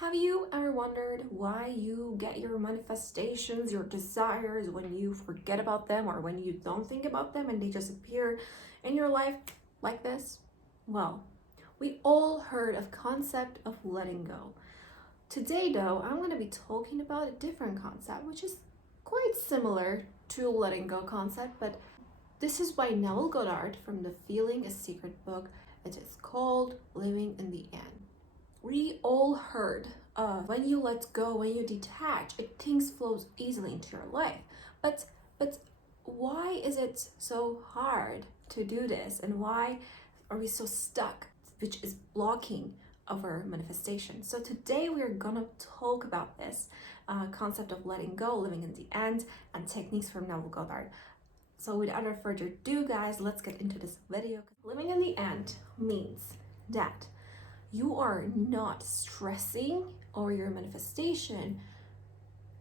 Have you ever wondered why you get your manifestations, your desires, when you forget about them or when you don't think about them and they just appear in your life like this? Well, we all heard of concept of letting go. Today though, I'm going to be talking about a different concept which is quite similar to letting go concept, but this is by Neville Goddard from the Feeling a Secret book. It is called Living in the End. We all heard when you let go, when you detach, things flows easily into your life. But why is it so hard to do this, and why are we so stuck, which is blocking our manifestation? So today we are gonna talk about this concept of letting go, living in the end, and techniques from Neville Goddard. So without further ado, guys, let's get into this video. Living in the end means that you are not stressing over your manifestation.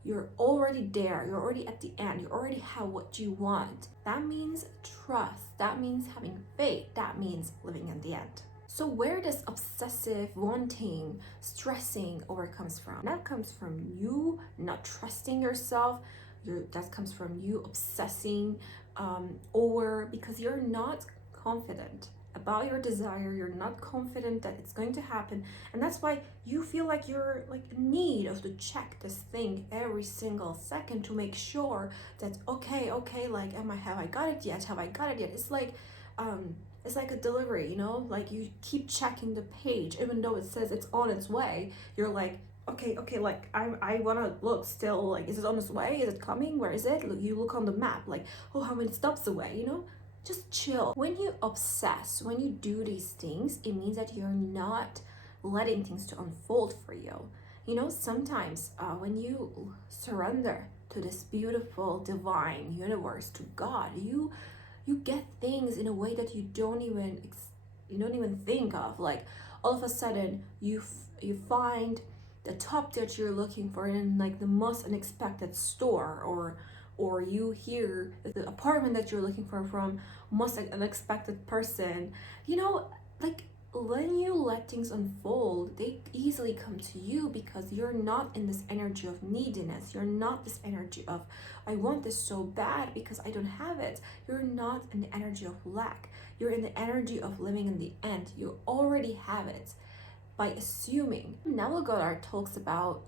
You're already there. You're already at the end. You already have what you want. That means trust. That means having faith. That means living in the end. So where does obsessive wanting, stressing over comes from? That comes from you not trusting yourself. That comes from you obsessing over, because you're not confident about your desire. You're not confident that it's going to happen, and that's why you feel like you're like in need of to check this thing every single second to make sure that okay, like have I got it yet? It's like a delivery, you know, like you keep checking the page even though it says it's on its way. You're like, okay, like I want to look still, like, is it on its way? Is it coming? Where is it? You look on the map, like, oh, how many stops away, you know? Just chill. When you obsess, when you do these things, it means that you're not letting things to unfold for you. You know, sometimes when you surrender to this beautiful divine universe, to God, you get things in a way that you don't even think of. Like all of a sudden you find the top that you're looking for in like the most unexpected store, or you hear the apartment that you're looking for from most unexpected person. You know, like when you let things unfold, they easily come to you because you're not in this energy of neediness. You're not this energy of I want this so bad because I don't have it. You're not in the energy of lack. You're in the energy of living in the end. You already have it by assuming. Neville Goddard talks about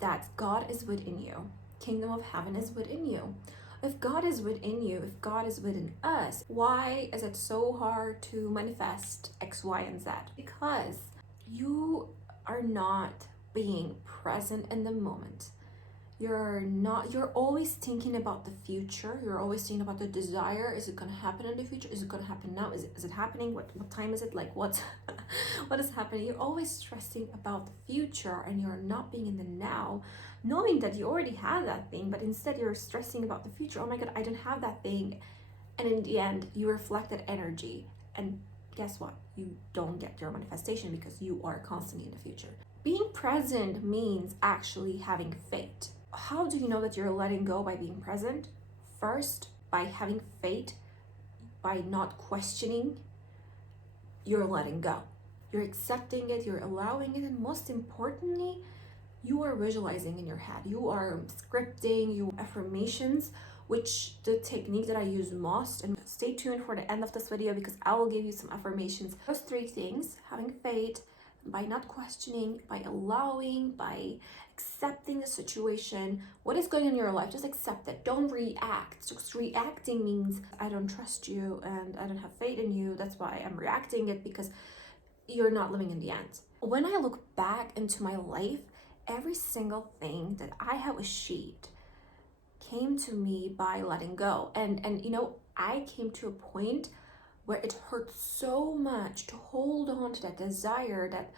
that God is within you. Kingdom of heaven is within you. If God is within you, if God is within us, why is it so hard to manifest X, Y, and Z? Because you are not being present in the moment. You're always thinking about the future. You're always thinking about the desire. Is it going to happen in the future? Is it going to happen now? Is it happening? What time is it? Like what is happening? You're always stressing about the future and you're not being in the now, knowing that you already have that thing, but instead you're stressing about the future. Oh my God, I don't have that thing. And in the end, you reflect that energy. And guess what? You don't get your manifestation because you are constantly in the future. Being present means actually having faith. How do you know that you're letting go? By being present? First, by having faith, by not questioning, you're letting go. You're accepting it, you're allowing it, and most importantly, you are visualizing in your head. You are scripting your affirmations, which the technique that I use most. And stay tuned for the end of this video because I will give you some affirmations. Those three things: having faith, by not questioning, by allowing, by accepting the situation. What is going on in your life, just accept it. Don't react. Just reacting means I don't trust you and I don't have faith in you. That's why I'm reacting it, because you're not living in the end. When I look back into my life, every single thing that I have achieved came to me by letting go. And you know, I came to a point where it hurt so much to hold on to that desire that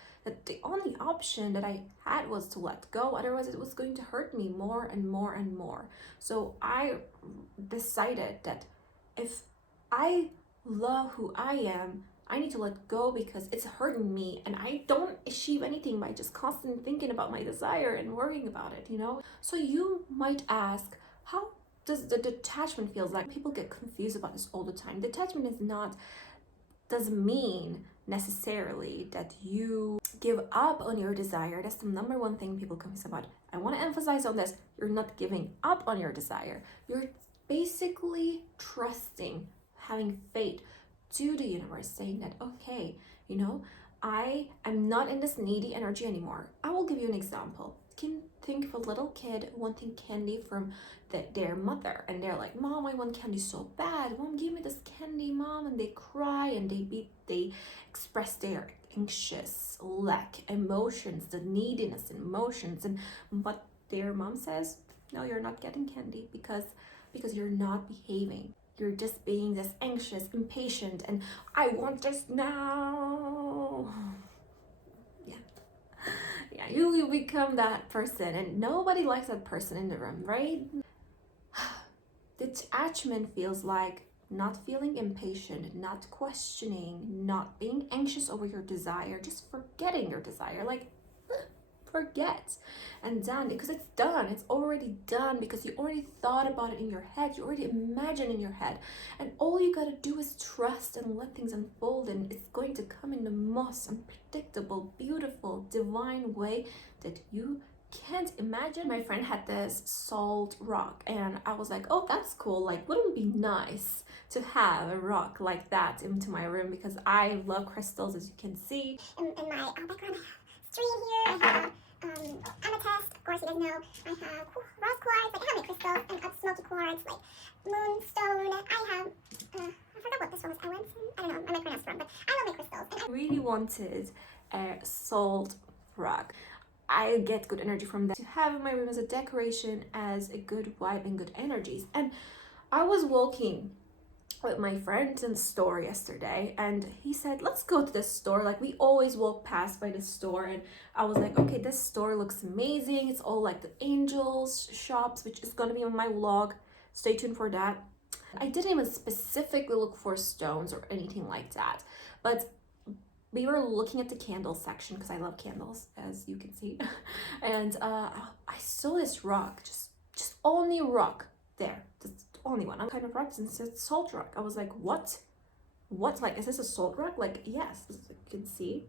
the only option that I had was to let go. Otherwise, it was going to hurt me more and more and more. So I decided that if I love who I am, I need to let go because it's hurting me, and I don't achieve anything by just constantly thinking about my desire and worrying about it, you know? So you might ask, how does the detachment feels like? People get confused about this all the time. Detachment doesn't mean necessarily that you give up on your desire. That's the number one thing people confuse about. I want to emphasize on this. You're not giving up on your desire. You're basically trusting, having faith to the universe, saying that, okay, you know, I am not in this needy energy anymore. I will give you an example. Can think of a little kid wanting candy from their mother, and they're like, Mom, I want candy so bad. Mom, give me this candy, Mom. And they cry and they express their anxious lack emotions, the neediness emotions, but their mom says, no, you're not getting candy because you're not behaving. You're just being this anxious, impatient, and I want this now. Yeah, you become that person, and nobody likes that person in the room, right? Detachment feels like not feeling impatient, not questioning, not being anxious over your desire, just forgetting your desire, like forget and done, because it's done. It's already done, because you already thought about it in your head, you already imagined in your head, and all you gotta do is trust and let things unfold, and it's going to come in the most unpredictable, beautiful, divine way that you can't imagine. My friend had this salt rock, and I was like, oh, that's cool, like wouldn't it be nice to have a rock like that into my room, because I love crystals, as you can see. In my background, I have stream here, I have amethyst, of course you guys know, I have rose quartz, like I have my crystals, and smoky quartz, like moonstone, I have, I forgot what this one was, I don't know, I might pronounce it wrong, but I love my crystals. And I really wanted a salt rock. I get good energy from that to have in my room as a decoration, as a good vibe and good energies. And I was walking with my friend in the store yesterday, and he said, let's go to this store. Like, we always walk past by the store, and I was like, okay, this store looks amazing. It's all like the angels shops, which is gonna be on my vlog. Stay tuned for that. I didn't even specifically look for stones or anything like that, but we were looking at the candle section, because I love candles, as you can see. And I saw this rock, just only rock there, just only one. I'm kind of rock, since it's salt rock. I was like, what, like, is this a salt rock? Like, yes, as you can see.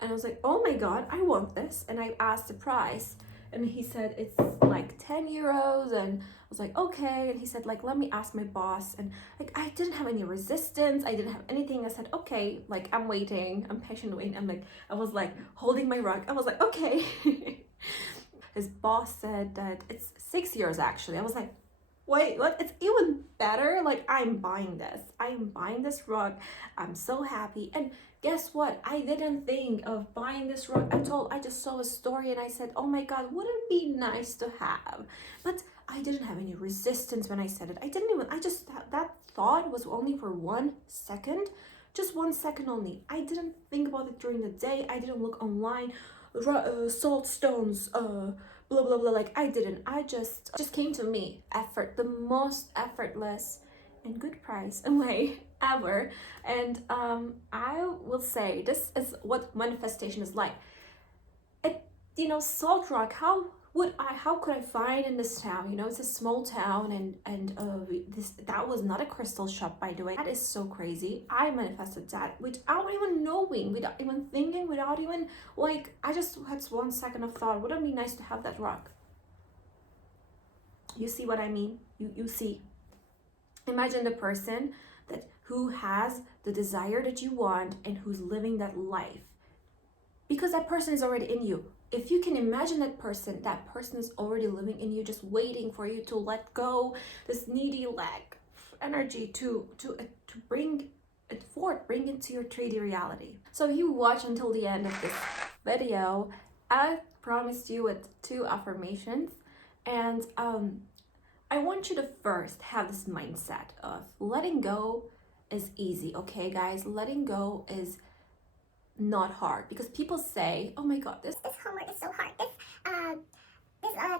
And I was like, oh my god, I want this. And I asked the price, and he said it's like 10 euros, and I was like, okay. And he said, like, let me ask my boss. And like, I didn't have any resistance, I didn't have anything. I said, okay, like, I'm waiting, I'm patiently waiting. I'm like, I was like holding my rug, I was like, okay. His boss said that it's 6 euros actually. I was like, wait, what? It's even better. Like, I'm buying this rug. I'm so happy. And guess what? I didn't think of buying this rug at all. I just saw a story and I said, oh my god, wouldn't it be nice to have? But I didn't have any resistance when I said it. That thought was only for 1 second, just 1 second only. I didn't think about it during the day. I didn't look online, salt stones, blah blah blah. Like, I didn't. I just came to me. The most effortless and good price way ever. And I will say, this is what manifestation is like. Salt rock, how could I find in this town? It's a small town, and that was not a crystal shop, by the way. That is so crazy. I manifested that without even knowing, without even thinking, without even, like, I just had 1 second of thought, wouldn't it be nice to have that rock? You see what I mean? You see. Imagine the person who has the desire that you want, and who's living that life, because that person is already in you. If you can imagine that person is already living in you, just waiting for you to let go this needy lack energy to bring it forth, bring it to your 3D reality. So if you watch until the end of this video, I promised you with 2 affirmations, and I want you to first have this mindset of letting go is easy, okay guys? Letting go is not hard, because people say, oh my god, this homework is so hard, this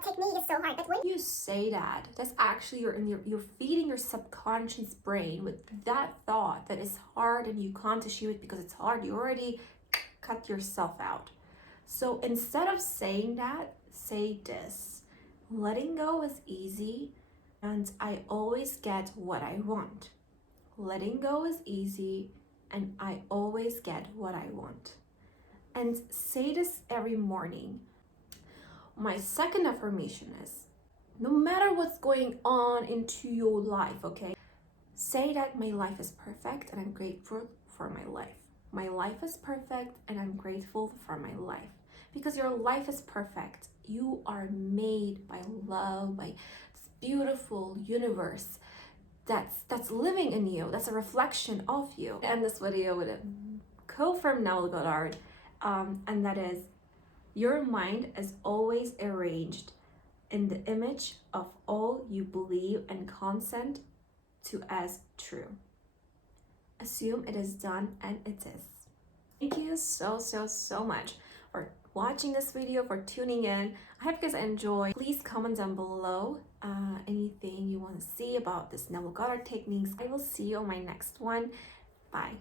technique is so hard. But when you say that, that's actually you're feeding your subconscious brain with that thought that is hard, and you can't achieve it because it's hard. You already cut yourself out. So instead of saying that, say this: letting go is easy, and I always get what I want. Letting go is easy, and I always get what I want. and say this every morning. My second affirmation is, no matter what's going on into your life, okay, say that my life is perfect and I'm grateful for my life. My life is perfect and I'm grateful for my life. Because your life is perfect. You are made by love, by this beautiful universe that's living in you. That's a reflection of you. I end this video with a quote from Neville Goddard, and that is, your mind is always arranged in the image of all you believe and consent to as true. Assume it is done, and it is. Thank you so much for watching this video, for tuning in. I hope you guys enjoy. Please comment down below anything you want to see about this Neville Goddard techniques. I will see you on my next one. Bye.